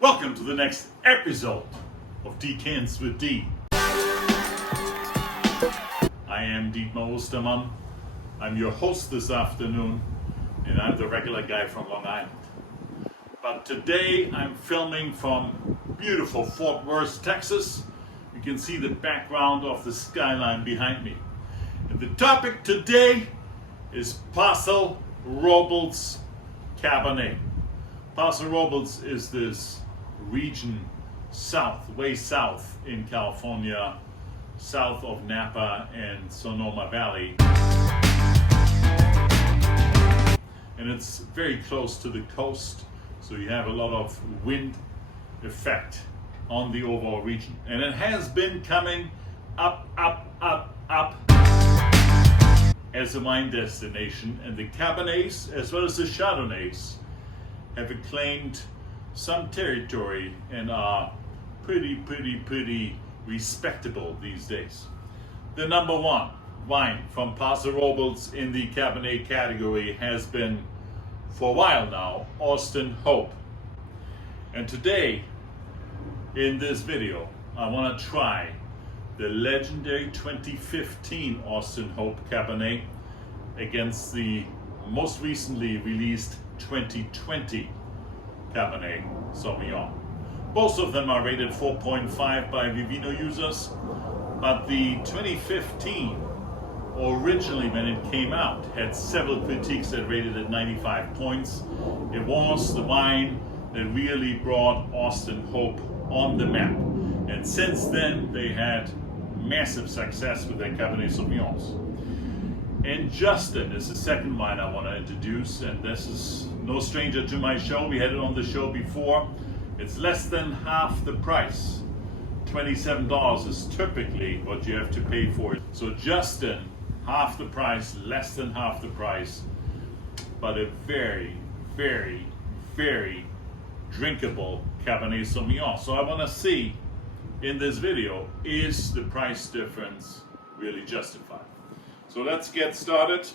Welcome to the next episode of Decants with D. I am Dietmar Ostermann. I'm your host this afternoon, and I'm the regular guy from Long Island. But today I'm filming from beautiful Fort Worth, Texas. You can see the background of the skyline behind me. And the topic today is Paso Robles Cabernet. Paso Robles is this region way south in California, south of Napa and Sonoma Valley. And it's very close to the coast, so you have a lot of wind effect on the overall region. And it has been coming up as a wine destination, and the Cabernets as well as the Chardonnays have acclaimed some territory and are pretty respectable these days. The number one wine from Paso Robles in the Cabernet category has been, for a while now, Austin Hope. And today, in this video, I want to try the legendary 2015 Austin Hope Cabernet against the most recently released 2020 Cabernet Sauvignon. Both of them are rated 4.5 by Vivino users, but the 2015, originally when it came out, had several critiques that rated it 95 points. It was the wine that really brought Austin Hope on the map. And since then, they had massive success with their Cabernet Sauvignons. And Justin is the second wine I want to introduce, and this is no stranger to my show. We had it on the show before. It's less than half the price. $27 is typically what you have to pay for it. So Justin, half the price, less than half the price, but a very drinkable Cabernet Sauvignon. So I want to see in this video, is the price difference really justified? So let's get started.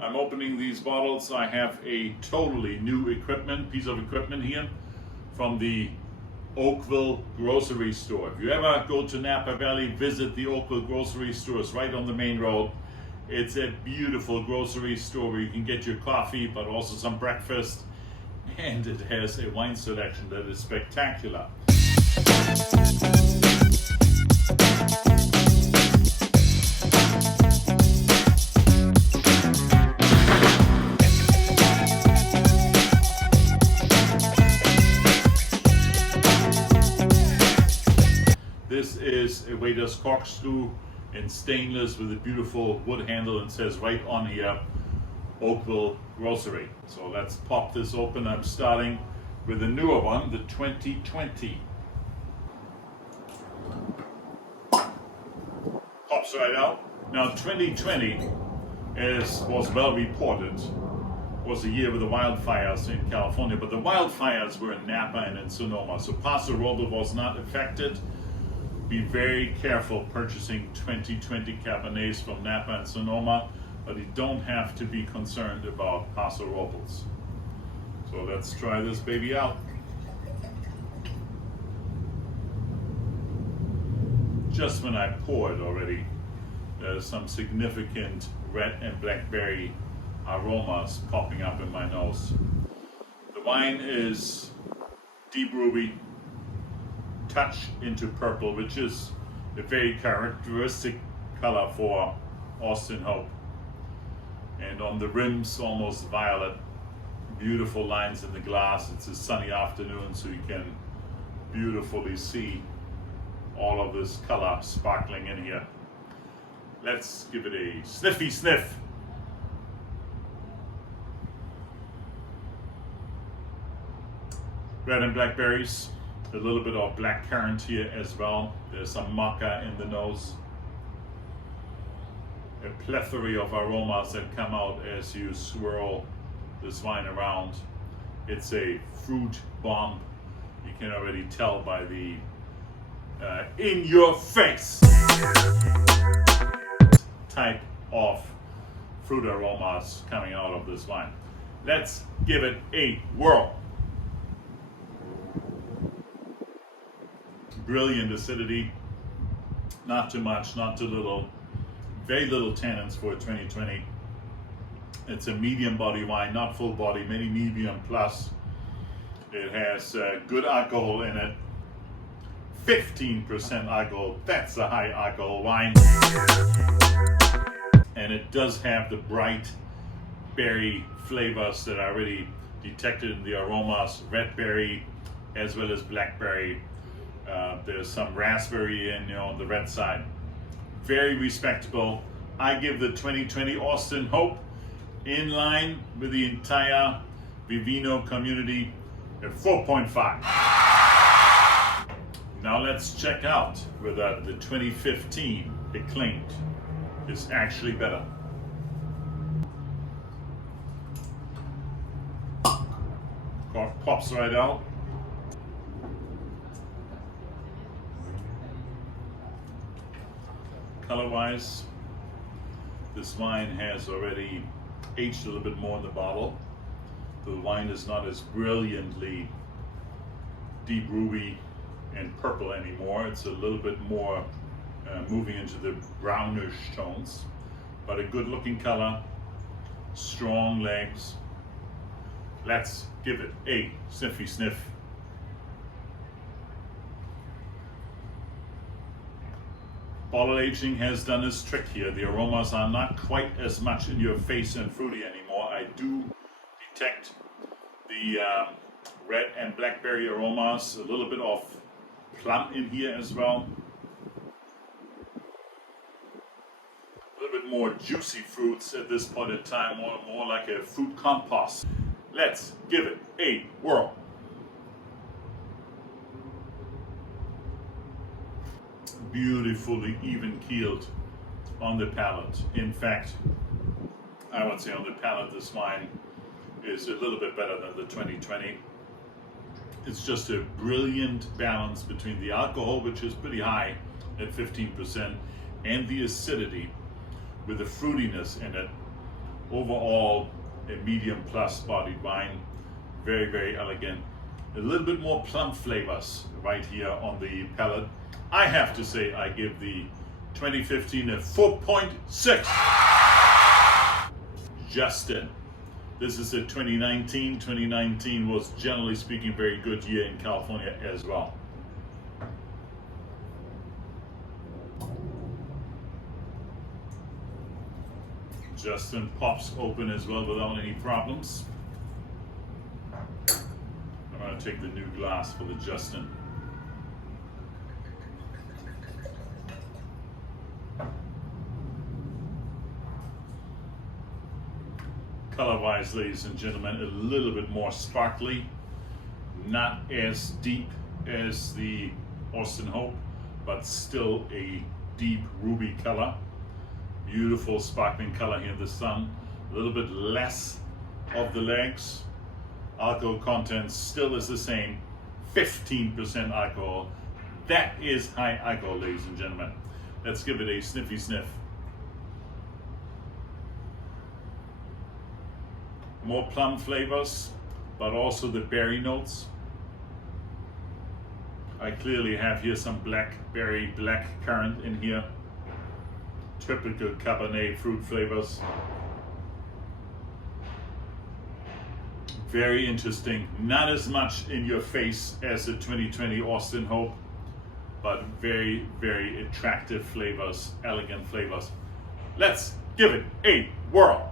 I'm opening these bottles. I have a totally new piece of equipment here from the Oakville grocery store. If you ever go to Napa Valley, visit the Oakville grocery store. It's right on the main road. It's a beautiful grocery store where you can get your coffee, but also some breakfast. And it has a wine selection that is spectacular. This is a waiter's corkscrew in stainless with a beautiful wood handle, and says right on here, Oakville Grocery. So let's pop this open. I'm starting with the newer one, the 2020. Pops right out. Now 2020, as was well reported, was a year with the wildfires in California, but the wildfires were in Napa and in Sonoma, so Paso Robles was not affected. Be very careful purchasing 2020 Cabernets from Napa and Sonoma, but you don't have to be concerned about Paso Robles. So let's try this baby out. Just when I pour it already, there's some significant red and blackberry aromas popping up in my nose. The wine is deep ruby, touch into purple, which is a very characteristic color for Austin Hope. And on the rims, almost violet. Beautiful lines in the glass. It's a sunny afternoon, so you can beautifully see all of this color sparkling in here. Let's give it a sniffy sniff. Red and blackberries. A little bit of black currant here as well. There's some maca in the nose. A plethora of aromas that come out as you swirl this wine around. It's a fruit bomb. You can already tell by the in your face type of fruit aromas coming out of this wine. Let's give it a whirl. brilliant acidity, not too much, not too little, very little tannins for 2020. It's a medium body wine, not full body, maybe medium plus. It has good alcohol in it, 15% alcohol. That's a high alcohol wine. And it does have the bright berry flavors that are already detected in the aromas, red berry as well as blackberry. There's some raspberry in, on the red side. Very respectable. I give the 2020 Austin Hope, in line with the entire Vivino community, at 4.5. Now let's check out whether the 2015 acclaimed is actually better. Cork pops right out. Color-wise, this wine has already aged a little bit more in the bottle. The wine is not as brilliantly deep ruby and purple anymore. It's a little bit more moving into the brownish tones, but a good looking color, strong legs. Let's give it a sniffy sniff. Bottle aging has done its trick here. The aromas are not quite as much in your face and fruity anymore. I do detect the red and blackberry aromas, a little bit of plum in here as well. A little bit more juicy fruits at this point in time, more like a fruit compost. Let's give it a whirl. Beautifully even keeled on the palate. In fact, I would say on the palate this wine is a little bit better than the 2020. It's just a brilliant balance between the alcohol, which is pretty high at 15%, and the acidity with the fruitiness in it. Overall, a medium plus bodied wine. Very, very elegant. A little bit more plum flavors right here on the palate. I have to say I give the 2015 a 4.6. Justin. This is a 2019. 2019 was, generally speaking, a very good year in California as well. Justin pops open as well without any problems. I'm going to take the new glass for the Justin. Color-wise, ladies and gentlemen, a little bit more sparkly, not as deep as the Austin Hope, but still a deep ruby color. Beautiful sparkling color here in the sun. A little bit less of the legs. Alcohol content still is the same, 15% alcohol. That is high alcohol, ladies and gentlemen. Let's give it a sniffy sniff. More plum flavors, but also the berry notes. I clearly have here some blackberry, black currant in here. Typical Cabernet fruit flavors. Very interesting. Not as much in your face as the 2020 Austin Hope, but very, very attractive flavors, elegant flavors. Let's give it a whirl.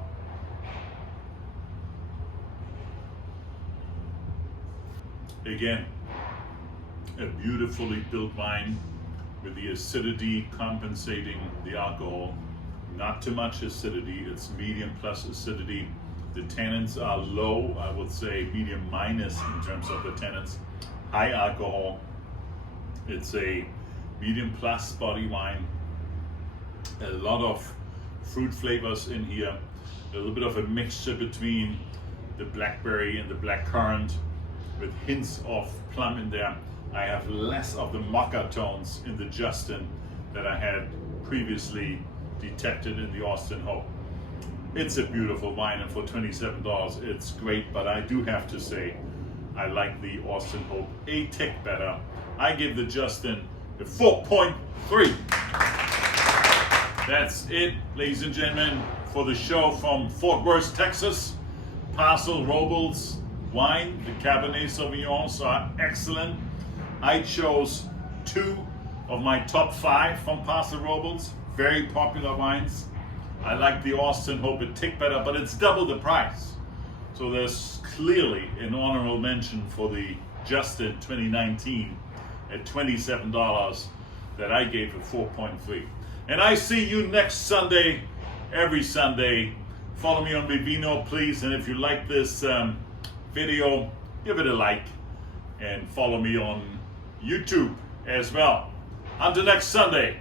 Again, a beautifully built wine with the acidity compensating the alcohol. Not too much acidity, it's medium plus acidity. The tannins are low, I would say medium minus in terms of the tannins. High alcohol. It's a medium plus body wine. A lot of fruit flavors in here. A little bit of a mixture between the blackberry and the blackcurrant, with hints of plum in there. I have less of the mocha tones in the Justin that I had previously detected in the Austin Hope. It's a beautiful wine, and for $27, it's great, but I do have to say, I like the Austin Hope a tick better. I give the Justin the 4.3. That's it, ladies and gentlemen, for the show from Fort Worth, Texas. Paso Robles wine, the Cabernet Sauvignons are excellent. I chose 2 of my top 5 from Paso Robles, very popular wines. I like the Austin Hope a tick better, but it's double the price. So there's clearly an honorable mention for the Justin 2019 at $27 that I gave a 4.3. And I see you next Sunday, every Sunday. Follow me on Vivino, please. And if you like this video, give it a like. And follow me on YouTube as well. Until next Sunday.